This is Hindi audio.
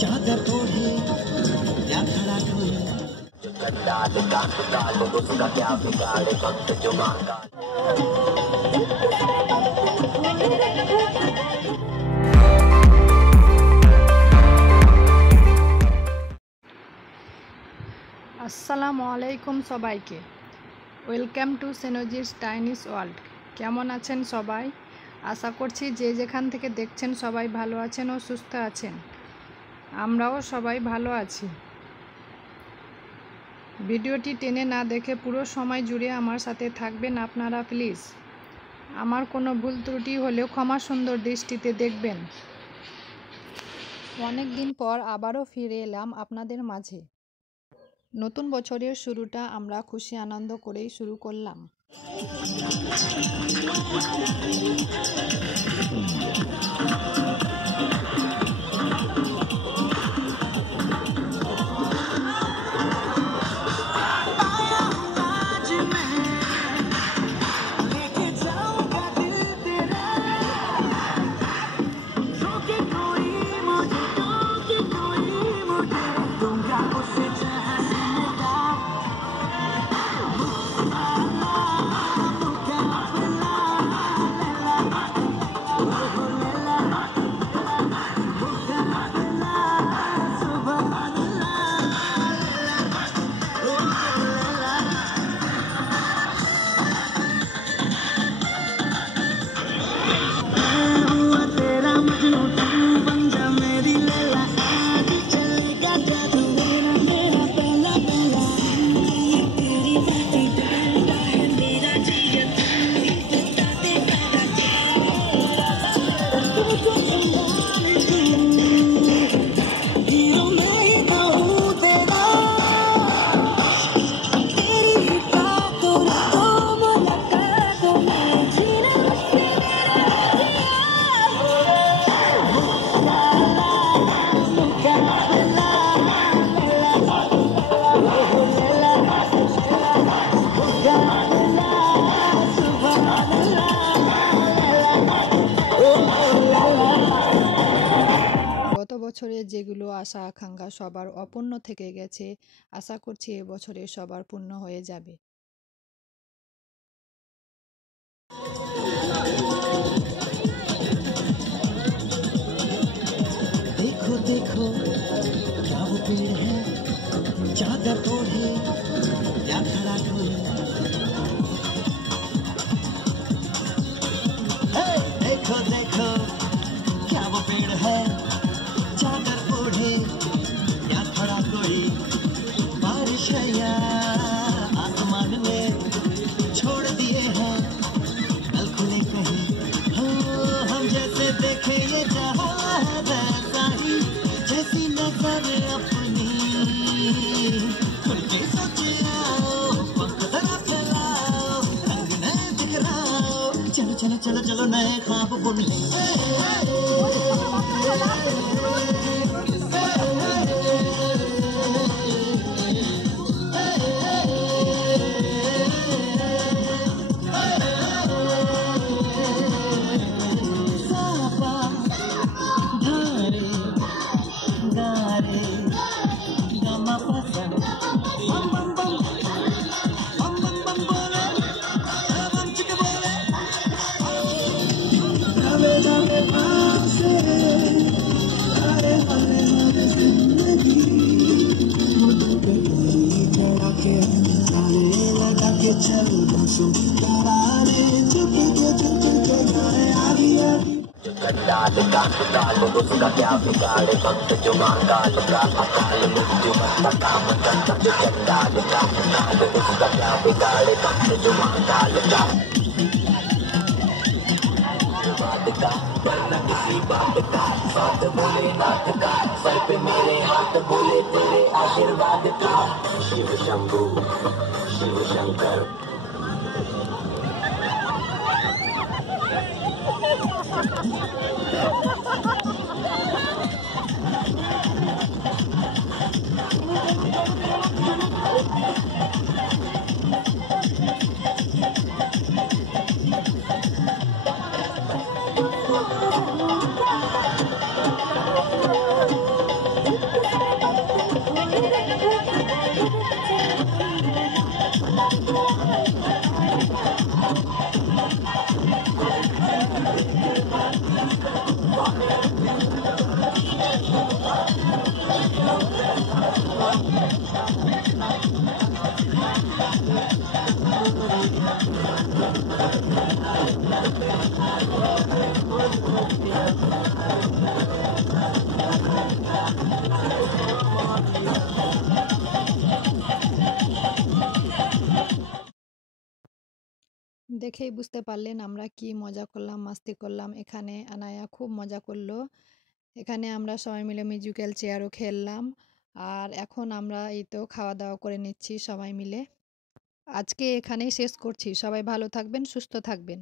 चादर ओढ़े या खड़ा कोई उसका क्या बिगाड़े वक्त जो मांगा। আসসালামু আলাইকুম সবাইকে, ওয়েলকাম টু সেনোজিস টাইনিস ওয়ার্ল্ড। কেমন আছেন সবাই? আশা করছি যে যেখান থেকে দেখছেন সবাই ভালো আছেন ও সুস্থ আছেন। আমরাও সবাই ভালো আছি। ভিডিওটি টেনে না দেখে পুরো সময় জুড়ে আমার সাথে থাকবেন আপনারা প্লিজ। আমার কোনো ভুল ত্রুটি হলেও ক্ষমা সুন্দর দৃষ্টিতে দেখবেন। অনেক দিন পর আবারও ফিরে এলাম আপনাদের মাঝে। নতুন বছরের শুরুটা আমরা খুশি আনন্দ করেই শুরু করলাম। গত বছরে যেগুলো আশা আকাঙ্ক্ষা সবার অপূর্ণ থেকে গেছে, আশা করছি এবছরে সবার পূর্ণ হয়ে যাবে। देखो देखो क्या वो पेड़ है, चादर ओढ़े या खड़ा कोई। देखो देखो क्या वो पेड़ है, चादर ओढ़े या खड़ा कोई। बारिश या आसमान में छोड़ दिए हैं कल खुले कहीं। हम जैसे देखे ये जहां वैसा ही, जैसी नजर अपनी खुल के सोचे आओ, पंख जरा फैलाओ, रंग नए दिखलाओ। चलो चलो चलो चलो नए ख्वाब बुन ले। उसका क्या बिगाड़े वक्त जो मांगाल का अकाल मृत्यु का काम करता जो चंडाल का उसका क्या बिगाड़े वक्त जो मांगाल का बात का वरना किसी बात का साथ बोले नाथ का सर पे मेरे हाथ बोले तेरे आशीर्वाद का। शिव शंभू शिव शंकर দেখেই বুঝতে পারলেন আমরা কি মজা করলাম, মাস্তি করলাম। এখানে আনায়া খুব মজা করলো। এখানে আমরা সবাই মিলে মিউজিক্যাল চেয়ারও খেললাম। আর এখন আমরা এই তো খাওয়া দাওয়া করে নিচ্ছি সবাই মিলে। আজকে এখানেই শেষ করছি। সবাই ভালো থাকবেন, সুস্থ থাকবেন।